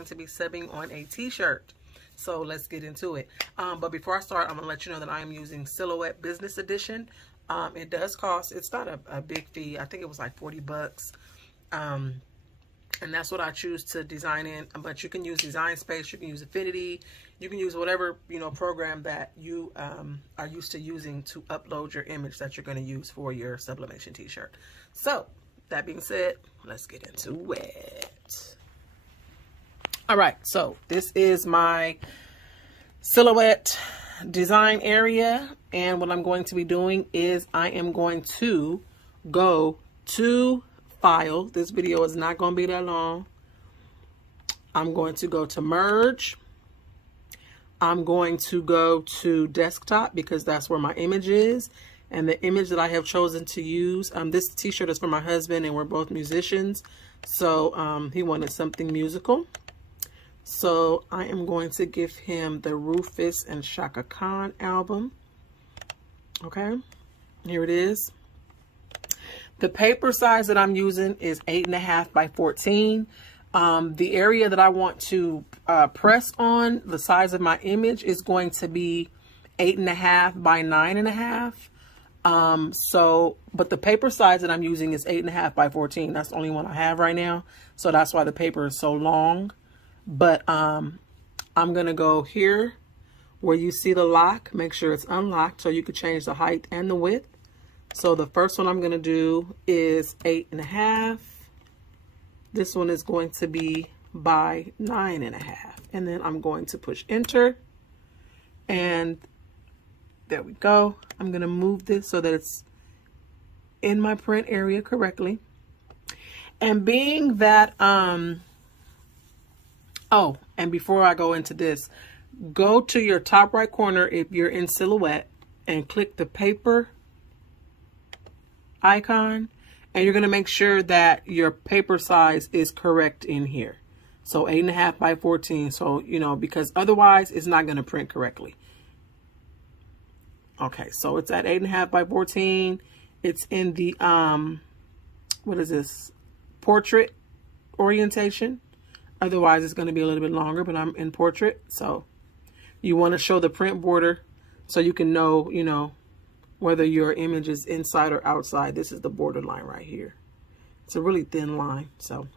going to be subbing on a t-shirt. So let's get into it. But before I start, I'm gonna let you know that I am using Silhouette Business Edition. It does cost, it's not a big fee. I think it was like 40 bucks. And that's what I choose to design in. But you can use Design Space, you can use Affinity, you can use whatever, you know, program that you are used to using to upload your image that you're going to use for your Sublimation t-shirt. So that being said, let's get into it. All right, so this is my silhouette design area, and what I'm going to be doing is I am going to go to File. This video is not going to be that long. I'm going to go to Merge. I'm going to go to Desktop because that's where my image is, and the image that I have chosen to use, this t-shirt is for my husband, and we're both musicians, so he wanted something musical. So I am going to give him the Rufus and Shaka Khan album. Okay, here it is. The paper size that I'm using is 8.5 by 14. The area that I want to press on, the size of my image, is going to be 8.5 by 9.5. But the paper size that I'm using is 8.5 by 14. That's the only one I have right now. So that's why the paper is so long. But I'm going to go here where you see the lock. Make sure it's unlocked so you can change the height and the width. So the first one I'm going to do is 8.5. This one is going to be by 9.5. And then I'm going to push enter. And there we go. I'm going to move this so that it's in my print area correctly. And being that, oh, and before I go into this, go to your top right corner if you're in Silhouette and click the paper icon, and you're going to make sure that your paper size is correct in here. So 8.5 by 14. So, you know, because otherwise it's not going to print correctly. Okay, so it's at 8.5 by 14. It's in the, what is this? Portrait orientation. Otherwise it's going to be a little bit longer, but I'm in portrait. So you want to show the print border so you can know, you know, whether your image is inside or outside. This is the border line right here. It's a really thin line. So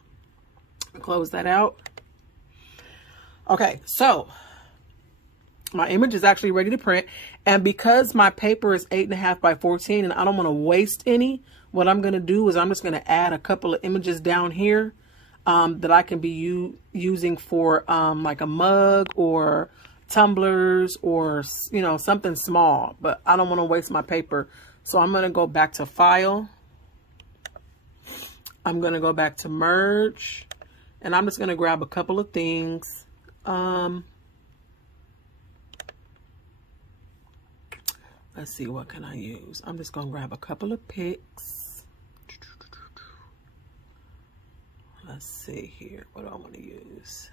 close that out. Okay, so my image is actually ready to print. And because my paper is 8.5 by 14 and I don't want to waste any, what I'm going to do is I'm just going to add a couple of images down here that I can be using for like a mug or tumblers or, you know, something small, but I don't want to waste my paper. So I'm going to go back to File. I'm going to go back to Merge, and I'm just going to grab a couple of things. Let's see, what can I use? I'm just going to grab a couple of pics. Let's see here. What do I want to use?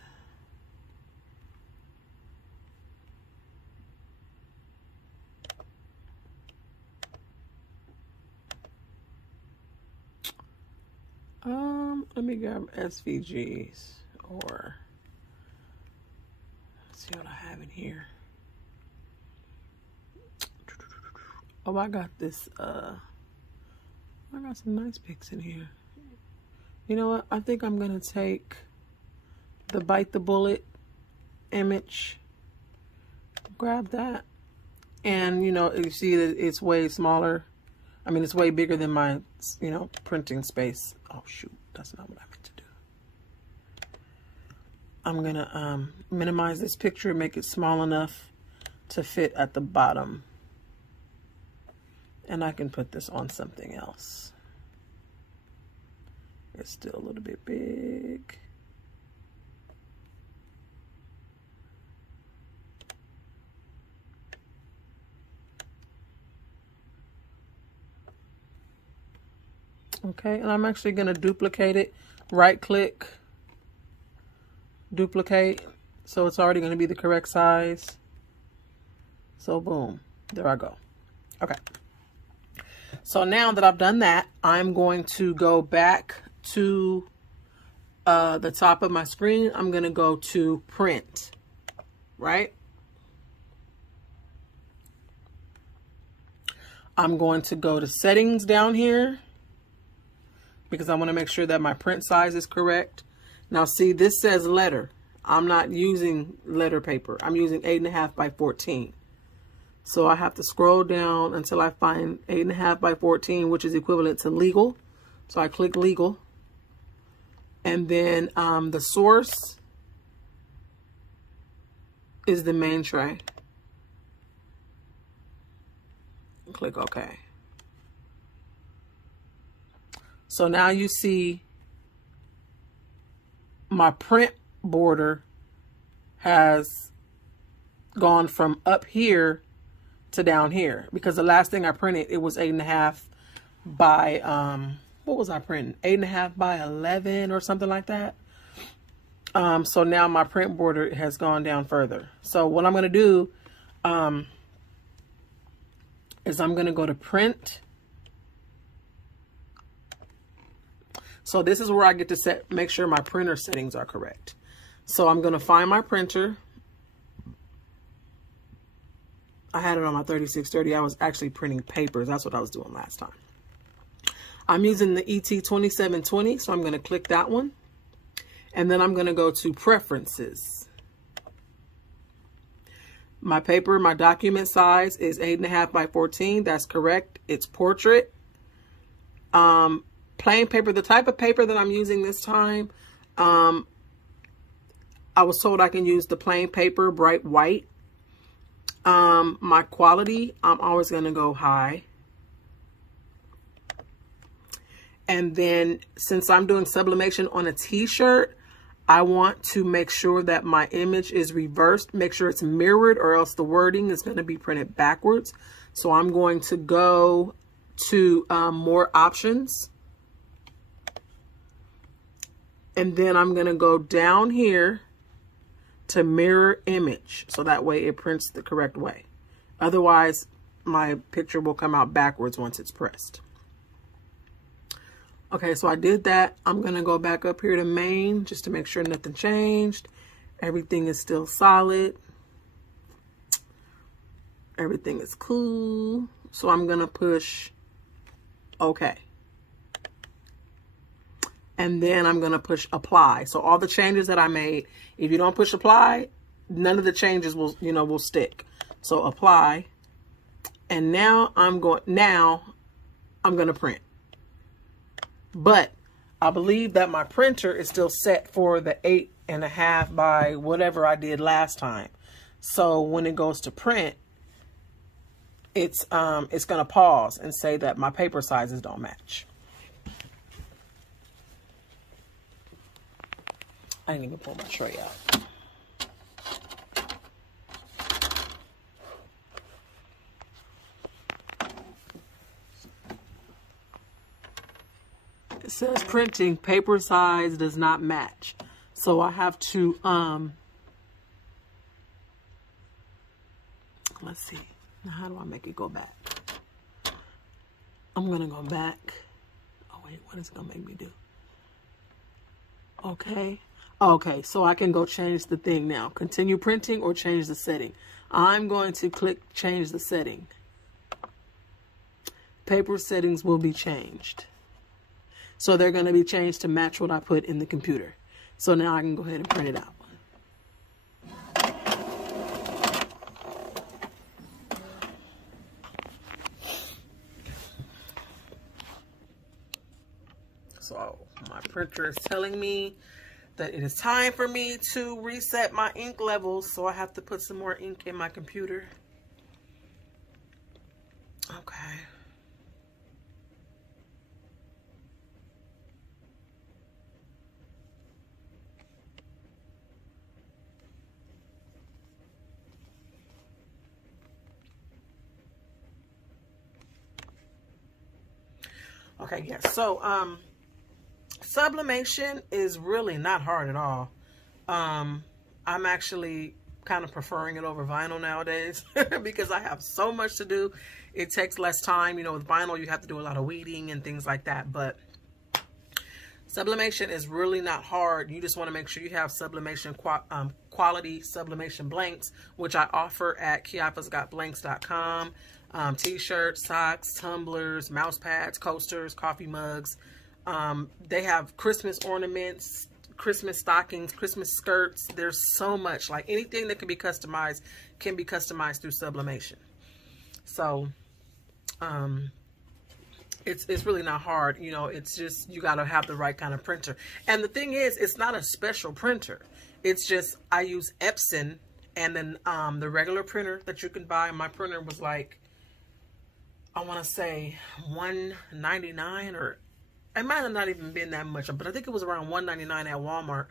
Let me grab SVGs, or let's see what I have in here. Oh, I got this, I got some nice pics in here. You know what? I think I'm going to take the Bite the Bullet image, grab that, and, you know, you see that it's way smaller. I mean, it's way bigger than my, you know, printing space. Oh, shoot. That's not what I meant to do. I'm going to minimize this picture, make it small enough to fit at the bottom. And I can put this on something else. It's still a little bit big. Okay, and I'm actually going to duplicate it. Right click, duplicate. So it's already going to be the correct size. So boom, there I go. Okay. So now that I've done that, I'm going to go back to the top of my screen, I'm going to go to print, right? I'm going to go to settings down here because I want to make sure that my print size is correct. Now see, this says letter. I'm not using letter paper. I'm using 8.5 by 14. So I have to scroll down until I find 8.5 by 14, which is equivalent to legal. So I click legal. And then the source is the main tray. Click OK. So now you see my print border has gone from up here to down here, because the last thing I printed, it was 8.5 by what was I printing? 8.5 by 11 or something like that. So now my print border has gone down further. So what I'm going to do is I'm going to go to print. So this is where I get to make sure my printer settings are correct. So I'm going to find my printer. I had it on my 3630. I was actually printing papers. That's what I was doing last time. I'm using the ET2720, so I'm going to click that one. And then I'm going to go to Preferences. My paper, my document size is 8.5 by 14. That's correct. It's portrait. Plain paper, the type of paper that I'm using this time, I was told I can use the plain paper, bright white. My quality, I'm always going to go high. And then since I'm doing sublimation on a t-shirt, I want to make sure that my image is reversed, make sure it's mirrored, or else the wording is going to be printed backwards. So I'm going to go to more options. And then I'm going to go down here to mirror image. So that way it prints the correct way. Otherwise, my picture will come out backwards once it's pressed. Okay, so I did that. I'm going to go back up here to main just to make sure nothing changed. Everything is still solid. Everything is cool. So I'm going to push OK. And then I'm going to push apply. So all the changes that I made, if you don't push apply, none of the changes will, will stick. So apply. And now I'm going to print. But I believe that my printer is still set for the 8.5 by whatever I did last time. So when it goes to print, it's going to pause and say that my paper sizes don't match. I didn't even pull my tray out. It says printing paper size does not match. So I have to, let's see. Now how do I make it go back? I'm going to go back. Oh wait, what is it going to make me do? Okay. Okay, so I can go change the thing now. Continue printing or change the setting. I'm going to click change the setting. Paper settings will be changed. So they're going to be changed to match what I put in the computer. So now I can go ahead and print it out. So my printer is telling me that it is time for me to reset my ink levels. So I have to put some more ink in my computer. Okay. Okay, yes. So, sublimation is really not hard at all. I'm actually kind of preferring it over vinyl nowadays because I have so much to do. It takes less time. With vinyl, you have to do a lot of weeding and things like that. But Sublimation is really not hard. You just want to make sure you have sublimation quality sublimation blanks, which I offer at kiafasgotblanks.com. T-shirts, socks, tumblers, mouse pads, coasters, coffee mugs. They have Christmas ornaments, Christmas stockings, Christmas skirts. There's so much. Like anything that can be customized through sublimation. So it's really not hard. You know, it's just you got to have the right kind of printer. And the thing is, it's not a special printer. It's just I use Epson, and then the regular printer that you can buy. My printer was like, I want to say $199, or it might have not even been that much, but I think it was around $199 at Walmart.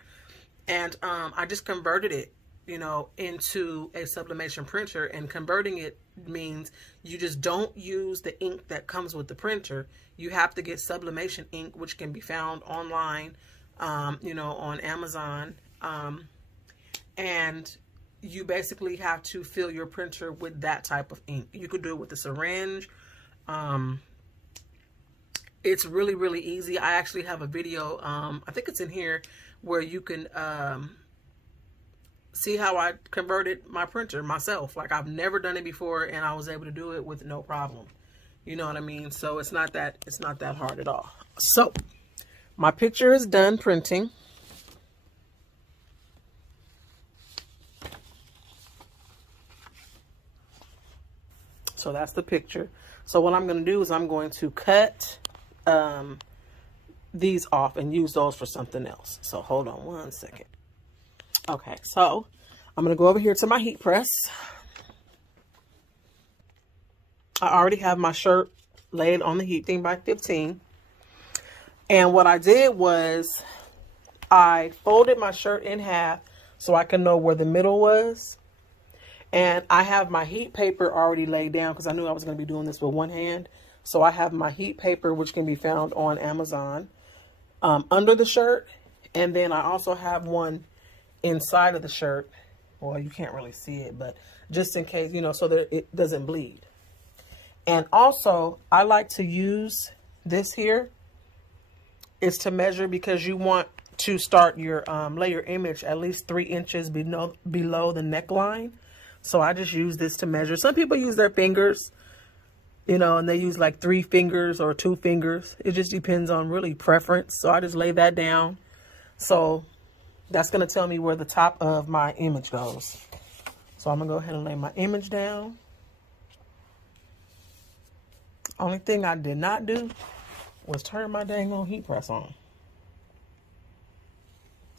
And I just converted it, you know, into a sublimation printer. And converting it means you just don't use the ink that comes with the printer. You have to get sublimation ink, which can be found online, you know, on Amazon. And you basically have to fill your printer with that type of ink. You could do it with a syringe. It's really, really easy. I actually have a video, I think it's in here, where you can see how I converted my printer myself. Like, I've never done it before, and I was able to do it with no problem. You know what I mean? So it's not that hard at all. So my picture is done printing. So that's the picture. So what I'm going to do is I'm going to cut these off and use those for something else. So hold on one second. Okay, so I'm going to go over here to my heat press. I already have my shirt laid on the heat thing by 15. And what I did was I folded my shirt in half so I could know where the middle was. And I have my heat paper already laid down because I knew I was going to be doing this with one hand. So I have my heat paper, which can be found on Amazon, under the shirt. And then I also have one inside of the shirt. Well, you can't really see it, but just in case, you know, so that it doesn't bleed. And also, I like to use this here. It's to measure because you want to start your lay your image at least 3 inches below the neckline. So I just use this to measure. Some people use their fingers, you know, and they use like 3 fingers or 2 fingers. It just depends on really preference. So I just lay that down. So that's going to tell me where the top of my image goes. So I'm going to go ahead and lay my image down. Only thing I did not do was turn my dang on heat press on.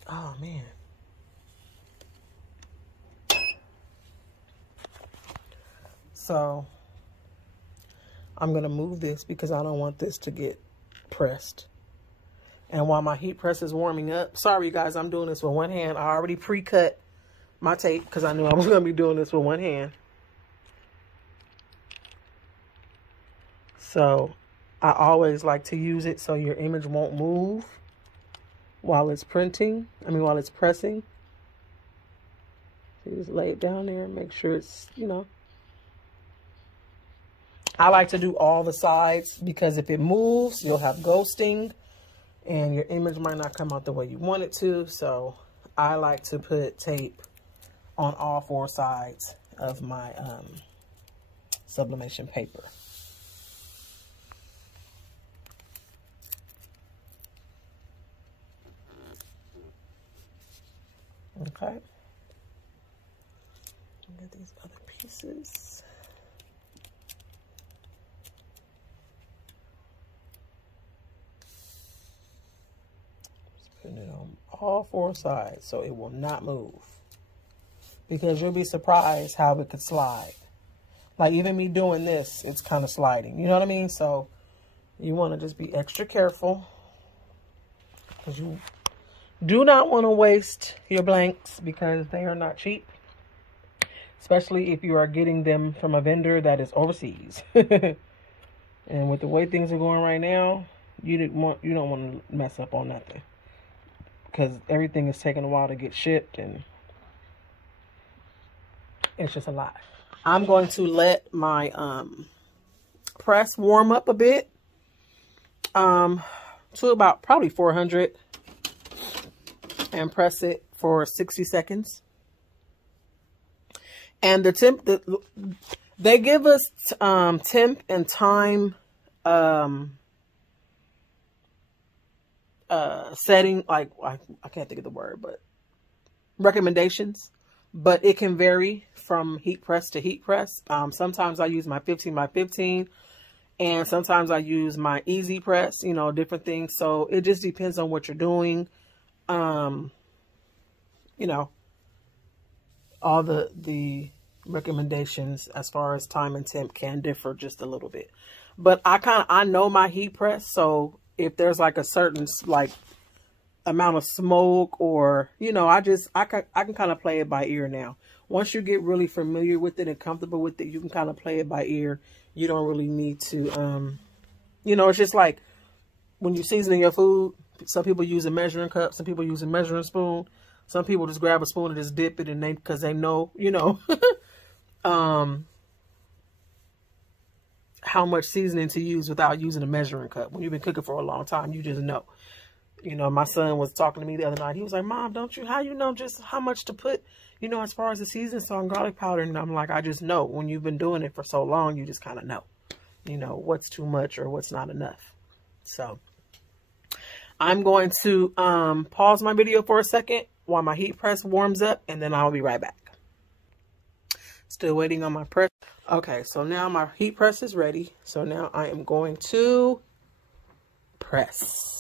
Oh, man. So I'm going to move this because I don't want this to get pressed. And while my heat press is warming up, sorry you guys, I'm doing this with one hand. I already pre-cut my tape because I knew I was going to be doing this with one hand. So I always like to use it so your image won't move while it's printing. While it's pressing. So just lay it down there and make sure it's, you know. I like to do all the sides because if it moves, you'll have ghosting and your image might not come out the way you want it to. So I like to put tape on all 4 sides of my sublimation paper. Okay. Get these other pieces. Just putting it on all 4 sides so it will not move. Because you'll be surprised how it could slide. Like even me doing this, it's kind of sliding. You know what I mean? So you want to just be extra careful. Because you do not want to waste your blanks because they are not cheap. Especially if you are getting them from a vendor that is overseas. And with the way things are going right now, you don't want to mess up on nothing. Because everything is taking a while to get shipped and it's just a lot. I'm going to let my press warm up a bit. to about probably 400 and press it for 60 seconds. And the temp, they give us temp and time setting, like I can't think of the word, but recommendations. But it can vary from heat press to heat press. Sometimes I use my 15 by 15, and sometimes I use my easy press, you know, different things. So it just depends on what you're doing. You know, all the recommendations as far as time and temp can differ just a little bit. But I know my heat press, so if there's like a certain like amount of smoke, or you know, I can kind of play it by ear now. Once you get really familiar with it and comfortable with it, you can kind of play it by ear. You don't really need to you know, it's just like when you're seasoning your food, some people use a measuring cup, some people use a measuring spoon, some people just grab a spoon and just dip it, and because they know, you know, how much seasoning to use without using a measuring cup. When you've been cooking for a long time, you just know. You know, my son was talking to me the other night. He was like, Mom, how you know just how much to put, you know, as far as the seasoning, salt, and garlic powder? And I'm like, I just know. When you've been doing it for so long, you just kind of know, you know, what's too much or what's not enough. So I'm going to pause my video for a second while my heat press warms up, and then I'll be right back. Still waiting on my press. Okay, so now my heat press is ready. So now I am going to press.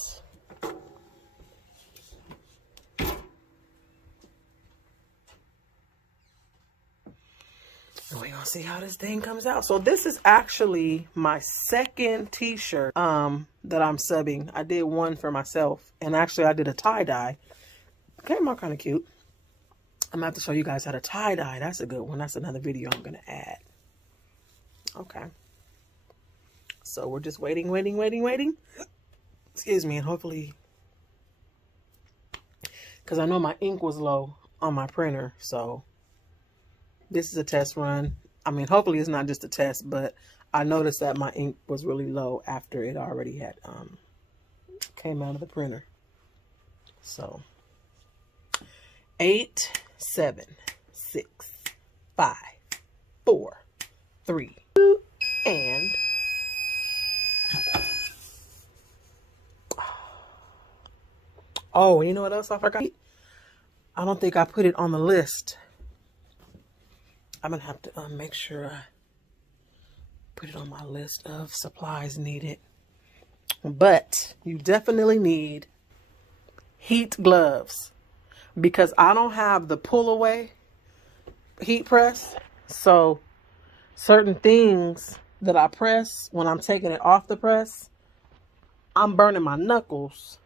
And we're gonna see how this thing comes out. So this is actually my second t-shirt that I'm subbing. I did one for myself, and actually I did a tie-dye. Came out kind of cute. I'm gonna have to show you guys how to tie-dye. That's a good one. That's another video I'm gonna add. Okay. So we're just waiting. Excuse me, and hopefully, because I know my ink was low on my printer, so this is a test run. I mean, hopefully it's not just a test, but I noticed that my ink was really low after it already had came out of the printer. So 8, 7, 6, 5, 4, 3, 2, and oh, you know what else I forgot? I don't think I put it on the list. I'm gonna have to make sure I put it on my list of supplies needed. But you definitely need heat gloves, because I don't have the pull away heat press. So certain things that I press, when I'm taking it off the press, I'm burning my knuckles.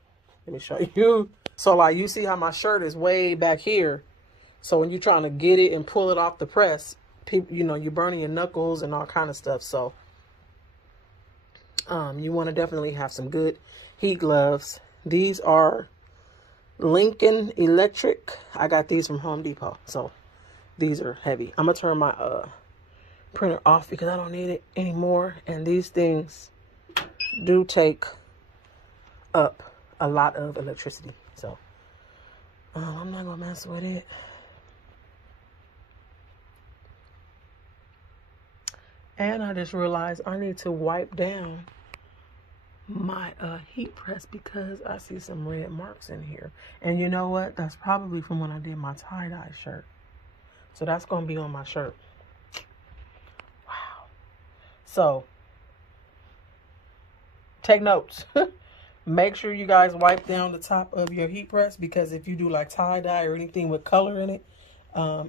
Let me show you. So like, you see how my shirt is way back here. So when you're trying to get it and pull it off the press, people, you know, you're burning your knuckles and all kind of stuff. So you want to definitely have some good heat gloves. These are Lincoln Electric. I got these from Home Depot. So these are heavy. I'm going to turn my printer off because I don't need it anymore. And these things do take up a lot of electricity. So I'm not going to mess with it. And I just realized I need to wipe down my heat press because I see some red marks in here. And you know what? That's probably from when I did my tie-dye shirt. So that's going to be on my shirt. Wow. So take notes. Make sure you guys wipe down the top of your heat press, because if you do like tie-dye or anything with color in it,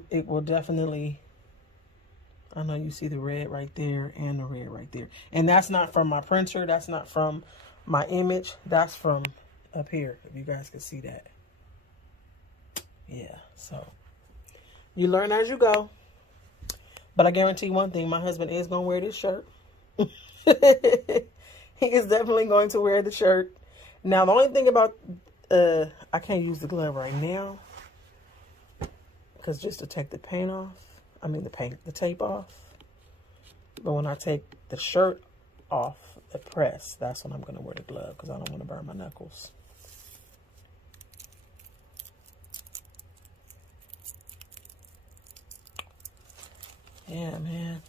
it will definitely... I know you see the red right there and the red right there. And that's not from my printer. That's not from my image. That's from up here, if you guys can see that. Yeah, so you learn as you go. But I guarantee one thing, my husband is going to wear this shirt. He is definitely going to wear the shirt. Now, the only thing about, I can't use the glove right now, because just to take the paint off, the tape off. But when I take the shirt off, the press. That's when I'm going to wear the glove because I don't want to burn my knuckles. Yeah, man.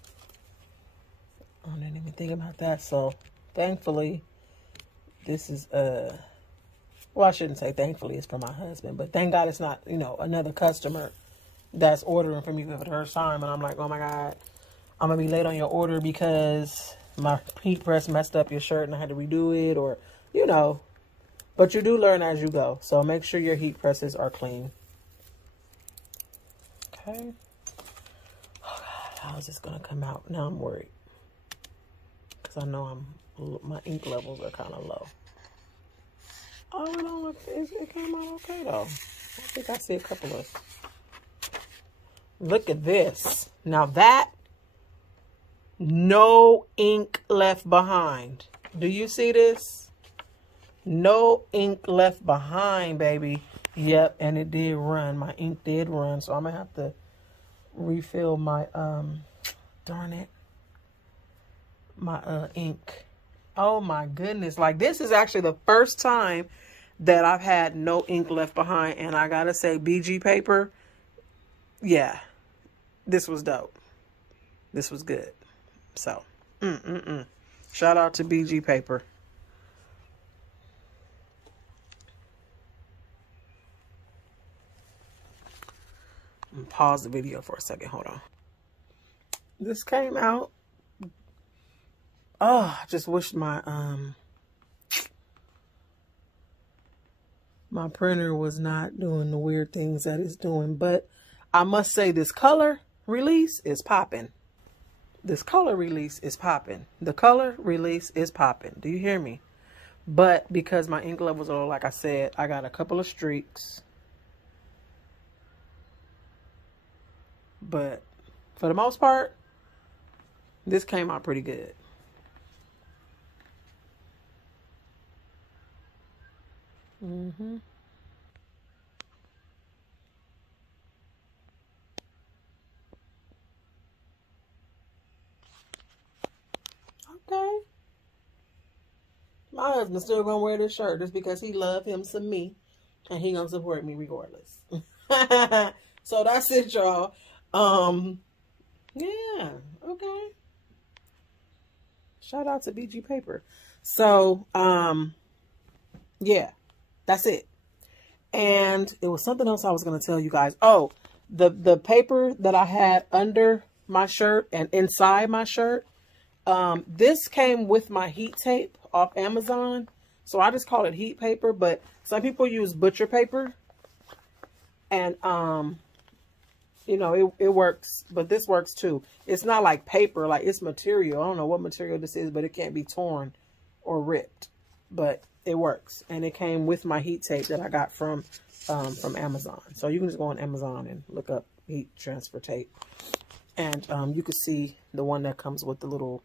I didn't even think about that. So, thankfully, this is, well, I shouldn't say thankfully it's for my husband, but thank God it's not, you know, another customer that's ordering from you for the first time. And I'm like, oh my God, I'm going to be late on your order because my heat press messed up your shirt and I had to redo it, or, you know, but you do learn as you go. So make sure your heat presses are clean. Okay. Oh God, how is this going to come out? Now I'm worried because I know my ink levels are kind of low. Oh, it don't look, it came out okay though. I think I see a couple of, look at this. Now that, no ink left behind. Do you see this? No ink left behind, baby. Yep, and it did run. My ink did run, so I'm gonna have to refill my darn it, my ink. Oh my goodness, like this is actually the first time that I've had no ink left behind, and I gotta say, BG paper, yeah, this was dope. This was good. So, shout out to BG paper. Pause the video for a second. Hold on. This came out. Oh, I just wish my my printer was not doing the weird things that it's doing. But I must say this color release is popping. This color release is popping. The color release is popping. Do you hear me? But because my ink levels are, like I said, I got a couple of streaks. But for the most part, this came out pretty good. Okay. My husband's still gonna wear this shirt just because he love him some me, and he gonna support me regardless. So that's it, y'all. Yeah, okay. Shout out to BG paper. So, yeah, that's it. And it was something else I was gonna tell you guys. Oh, the paper that I had under my shirt and inside my shirt. This came with my heat tape off Amazon. So I just call it heat paper, but some people use butcher paper. And, you know, it works, but this works too. It's not like paper, like it's material. I don't know what material this is, but it can't be torn or ripped, but it works. And it came with my heat tape that I got from Amazon. So you can just go on Amazon and look up heat transfer tape. And, you can see the one that comes with the little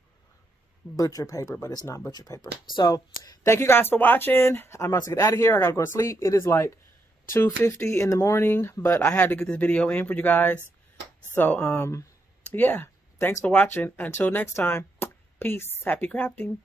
butcher paper, but it's not butcher paper. So thank you guys for watching. I'm about to get out of here. I gotta go to sleep. It is like 2:50 in the morning, but I had to get this video in for you guys. So yeah, thanks for watching. Until next time, peace, happy crafting.